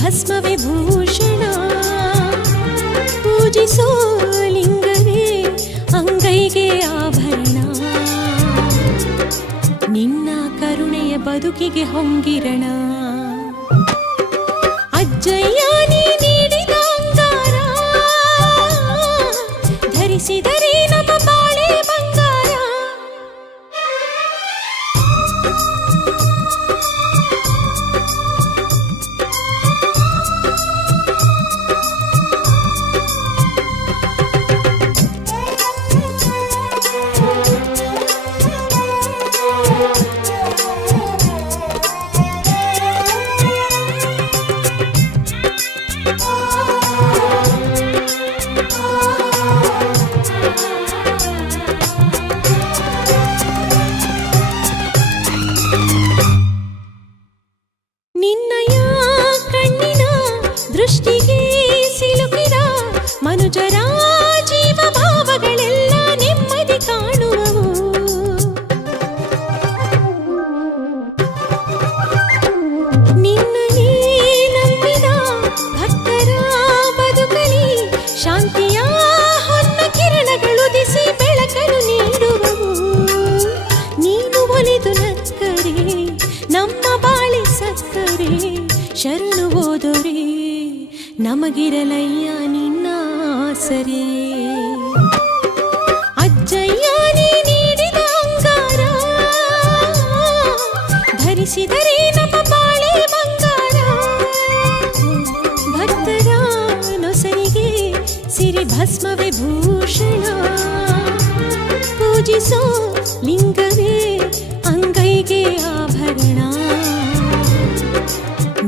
ಭಸ್ಮವೇ ಭೂಷಣ. ಪೂಜಿಸೋ ಲಿಂಗವೇ ಅಂಗೈಗೆ ಆಭರಣ. ನಿನ್ನ ಕರುಣೆಯ ಬದುಕಿಗೆ ಹೊಂಗಿರಣ. ಅಜ್ಜಯ್ಯ ನೀ ನೀಡಿದ ಅಂಗಾರ, ಧರಿಸಿದರೆ ನಮ್ಮ ಬಾಳೆ ಬಂಗಾರ. ನಿನ್ನಯ ಕಣ್ಣಿನ ದೃಷ್ಟಿಗೆ ಸಿಲುಕಿದ ಮನುಜರ ಜೀವ ಭಾವಗಳೆಲ್ಲ ನೆಮ್ಮದಿ ಕಾಣುವವು. ನಿನ್ನನೇ ನಂಬಿದ ಭಕ್ತರ ಬದುಕಲಿ ಶಾಂತಿಯ ಹೊನ್ನ ಕಿರಣಗಳು ದಿಸಿ ಬೆಳಕನ್ನು ನೀಡುವವು. ನೀನು ಒಲಿದು ನಕ್ಕರೆ ನಮ್ಮ ಬಾಳಿ ಸಕ್ಕರೆ, ಶರಣು ಹೋದೊರೆ ನಮಗಿರಲಯ್ಯ ನಿನ್ನ ಆಸರೆ. ಅಜ್ಜಯ್ಯ ನೀ ನೀಡಿದ ಅಂಗಾರ, ಧರಿಸಿದರೆ ನಮ್ಮ ಬಾಳೆ ಬಂಗಾರ. ಭಕ್ತರ ನೊಸರಿಗೆ ಸಿರಿ ಭಸ್ಮವೇ ಭೂಷಣ. ಪೂಜಿಸೋ ಲಿಂಗವೇ ಅಂಗೈಗೆ ಆಭರಣ.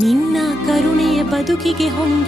ನಿನ್ನ ಕರುಣೆಯ ಬದುಕಿಗೆ ಹೊಂಗ